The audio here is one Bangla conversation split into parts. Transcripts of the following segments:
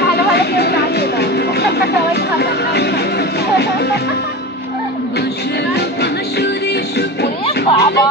ভালো ভালো কেউ জানে না সবাই খাবার বাবা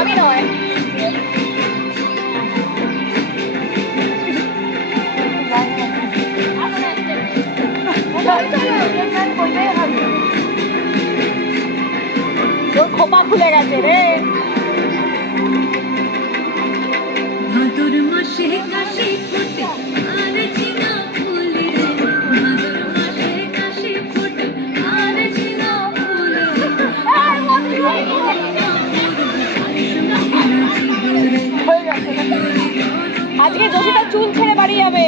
আমি নয় তোর খোপা খুলে গেছে রে ভাদর মাসে কাশি ফোটে আর চিনা ফুল রে ভাদর মাসে কাশি ফোটে আর চিনা ফুল আজকে জসিতার চুল ছেড়ে বাড়ি যাবে